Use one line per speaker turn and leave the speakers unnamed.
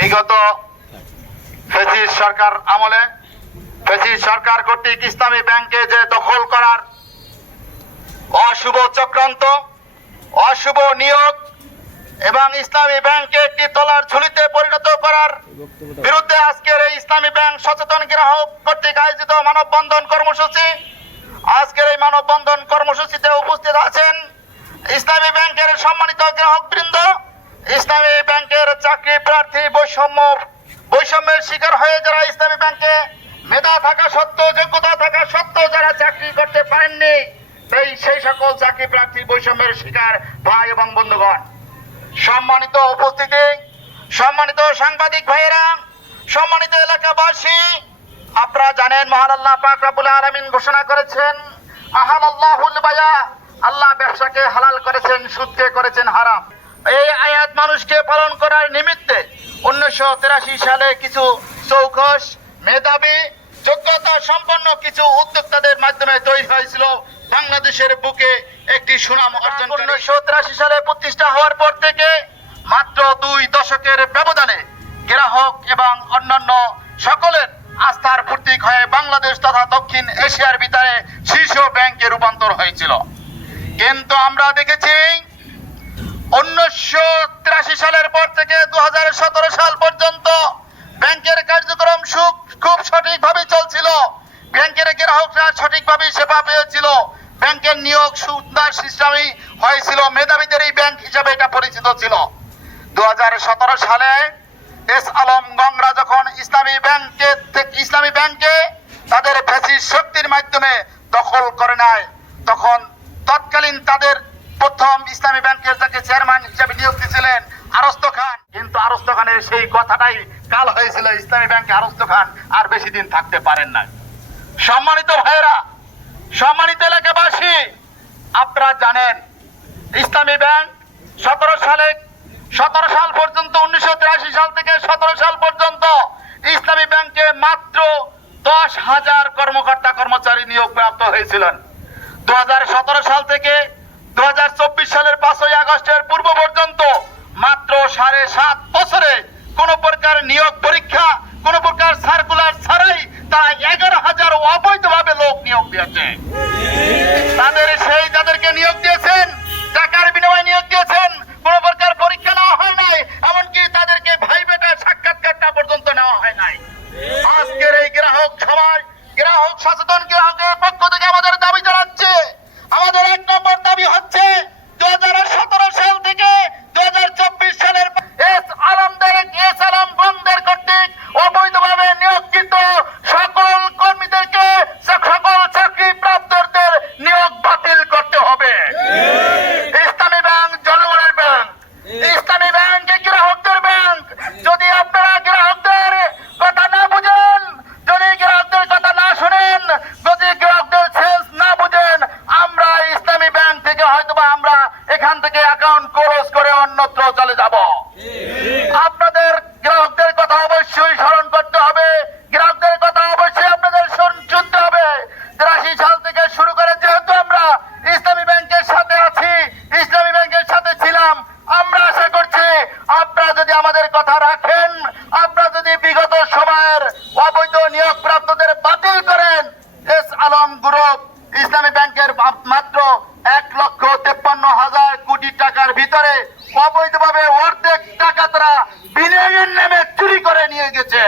বিগত ফেসিস সরকার আমলে ফেসিস সরকার কর্তৃক ইসলামী ব্যাংকে যে দখল করার অশুভ চক্রান্ত, অশুভ নিয়োগ এবং ইসলামী ব্যাংকে একটি তলার ঝুলিতে পরিণত করার বিরুদ্ধে আজকের এই ইসলামী ব্যাংক সচেতন গ্রাহক কর্তৃক আয়োজিত মানববন্ধন কর্মসূচি, আজকের এই মানববন্ধন কর্মসূচিতে উপস্থিত আছেন ইসলামী ব্যাংকের সম্মানিত গ্রাহক বৃন্দ ইসলামী ব্যাংকের চাকরি প্রার্থী বৈষম্য, বৈষম্যের শিকার হয়ে যারা ইসলামী ব্যাংকে মেধা থাকা সত্ত্বেও, যোগ্যতা থাকা সত্ত্বেও যারা চাকরি করতে পারেননি, সেই সেই সকল চাকরি প্রার্থী বৈষম্যের শিকার ভাই এবং বন্ধুগণ। সম্মানিত উপস্থিতি, সম্মানিত সাংবাদিক ভাইয়েরা, সম্মানিত এলাকাবাসী, আপনারা জানেন মহান আল্লাহ পাক আলামিন ঘোষণা করেছেন আহাল আল্লাহুল বায়া, আল্লাহ ব্যবসাকে হালাল করেছেন, সুদকে করেছেন হারাম। এই আয়াত মানুষকে পালন করার নিমিত্তে উনিশশো তিরাশি সালে কিছু চৌকস, মেধাবী, যোগ্যতা সম্পন্ন কিছু উদ্যোক্তাদের মাধ্যমে তৈরি হয়েছিল বাংলাদেশের বুকে একটি সুনাম অর্জন উনিশশো তিরাশি সালে প্রতিষ্ঠা হওয়ার পর থেকে মাত্র দুই দশকের ব্যবধানে গ্রাহক এবং অন্যান্য সকলের আস্থার প্রতীক হয়ে বাংলাদেশ তথা দক্ষিণ এশিয়ার ভিতরে শীর্ষ ব্যাংকে রূপান্তর হয়েছিল। কিন্তু আমরা দেখেছি উনিশশো তিরাশি সালের পর থেকে দু সাল পর্যন্ত ব্যাংকের কার্যক্রম খুব সঠিকভাবে চলছিল। ব্যাংকের গ্রাহকরা সঠিকভাবে সেবা পেয়েছিল। ব্যাংকের নিয়োগ সুন্দর সিস্টেমই হয়েছিল। মেধাবীদের এই ব্যাংক হিসাবে এটা পরিচিত ছিল। দু সালে এস আলম গংরা যখন ইসলামী ব্যাংকে ইসলামী ব্যাংকে তাদের ফ্যাসিস্ট শক্তির মাধ্যমে দখল করে নেয়, তখন তৎকালীন তাদের প্রথম ইসলামী ব্যাংকের যাকে চেয়ারম্যান হিসেবে নিয়োগ দিয়েছিলেন আরস্ত খান কিন্তু আরস্ত খানের সেই কথাটাই কাল হয়েছিল, ইসলামী ব্যাংকে আরস্ত খান আর বেশি দিন থাকতে পারেন না সম্মানিত ভাইয়েরা, সম্মানিত এলাকাবাসী, আপনারা জানেন, ইসলামী ব্যাংক সতেরো সালে, সতেরো সাল পর্যন্ত, উনিশশো তিরাশি সাল থেকে সতেরো সাল পর্যন্ত ইসলামী ব্যাংকে মাত্র দশ হাজার কর্মকর্তা কর্মচারী নিয়োগ প্রাপ্ত হয়েছিলেন। দু হাজার সতেরো সাল থেকে সাত বছরে কোন প্রকার নিয়োগ পরীক্ষা, কোন প্রকার সার্কুলার ছাড়াই তারা এগারো হাজার অবৈধভাবে লোক নিয়োগ দিয়েছে। তাদের সেই যাদেরকে নিয়োগ দিয়েছেন, টাকার বিনিময়ে নিয়োগ দিয়েছেন, কোন প্রকার পরীক্ষা নেওয়া হয় নাই, এমনকি তাদেরকে ভাই বেটার সাক্ষাৎকারটা পর্যন্ত নেওয়া হয় নাই। আজকের এই গ্রাহক সমাজ গ্রাহক সচেতন গ্রাহকের পক্ষ থেকে আমাদের দাবি জানাচ্ছে আমাদের এক নম্বর দাবি হচ্ছে দু সাল থেকে দু সালের এস আলমদের এস আলম বন্ধের কর্তৃক অবৈধভাবে নিয়োগকৃত সকল কর্মীদেরকে সকল চাকরি প্রাপ্তদের নিয়োগ বাতিল করতে হবে ইসলামী ব্যাংক জনগণের ব্যাংক ইসলামী ব্যাংক গ্রাহকদের ব্যাংক যদি আপনারা গ্রাহকদের কথা না বুঝেন যদি গ্রাহকদের কথা না শুনেন যদি গ্রাহকদের সেন্স না বুঝেন আমরা ইসলামী ব্যাংক থেকে হয়তোবা আমরা এখান থেকে অ্যাকাউন্ট ক্লোজ করে অন্যত্র চলে যাব। আপনাদের গ্রাহকদের কথা অবশ্যই স্মরণ করতে হবে। গ্রাহকদের কথা অবশ্যই আপনাদের শুনতে হবে। তিরাশি সাল থেকে শুরু করে যেহেতু আমরা ইসলামী ব্যাংকের সাথে আছি, ইসলামী ব্যাংকের সাথে ছিলাম, আমরা আশা করছি আপনারা যদি আমাদের কথা রাখেন, আপনারা যদি বিগত সময়ের অবৈধ নিয়োগ প্রাপ্তদের বাতিল করেন, এস আলম গ্রুপ ইসলামী ব্যাংকের মাত্র এক লক্ষ তেপ্পান্ন হাজার টাকার ভিতরে অবৈধভাবে অর্ধেক টাকা তারা বিনিয়োগের নামে চুরি করে নিয়ে গেছে।